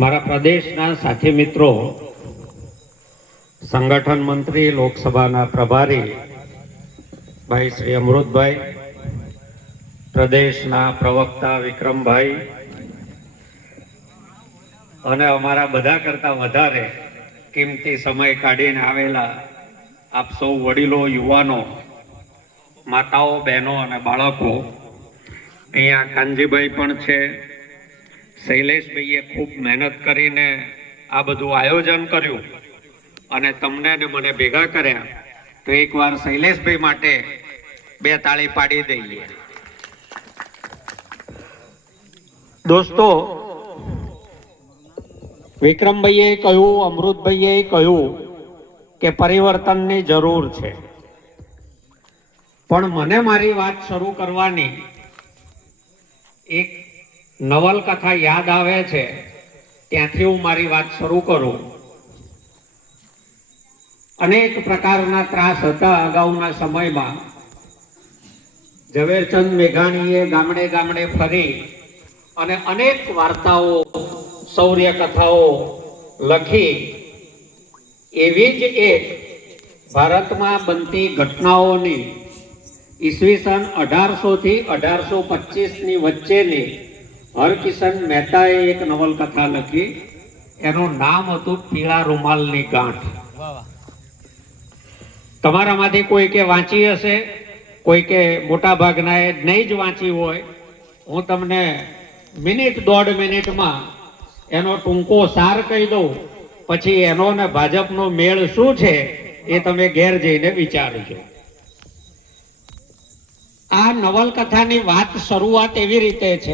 મારા પ્રદેશના સાથી મિત્રો, સંગઠન મંત્રી, લોકસભાના પ્રભારી ભાઈ શ્રી અમૃતભાઈ, પ્રદેશના પ્રવક્તા વિક્રમભાઈ અને અમારા બધા કરતા વધારે કિંમતી સમય કાઢીને આવેલા આપ સૌ વડીલો, યુવાનો, માતાઓ, બહેનો અને બાળકો, અહીંયા કાનજીભાઈ પણ છે. શૈલેષભાઈએ ખૂબ મહેનત કરીને આ બધું આયોજન કર્યું અને તમને ને મને ભેગા કર્યા. તો એકવાર શૈલેષભાઈ માટે બે તાળી પાડી દઈએ. દોસ્તો, વિક્રમભાઈએ કહ્યું, અમૃતભાઈએ કહ્યું કે પરિવર્તનની જરૂર છે, પણ મને મારી વાત શરૂ કરવાની એક નવલકથા યાદ આવે છે. ત્યાંથી હું મારી વાત શરૂ કરું. અનેક પ્રકારના ત્રાસ હતા અગાઉના સમયમાં. ઝવેરચંદ મેઘાણીએ ગામડે ગામડે ફરી અને અનેક વાર્તાઓ, શૌર્ય કથાઓ લખી. એવી જ એક ભારતમાં બનતી ઘટનાઓની ઈસવીસન 1800 થી 1825 ની વચ્ચેની હરકિશન મહેતાએ એક નવલકથા લખી. એનું નામ હતું પીળા રૂમાલની ગાંઠ. તમારામાંથી કોઈ કે વાંચી હશે, કોઈ કે મોટા ભાગનાએ નહીં જ વાંચી હોય. હું તમને મિનિટ, 1.5 મિનિટમાં એનો ટૂંકો સાર કહી દઉં, પછી એનો ને ભાજપનો મેળ શું છે એ તમે ઘેર જઈને વિચારજો. આ નવલકથાની વાત શરૂઆત એવી રીતે છે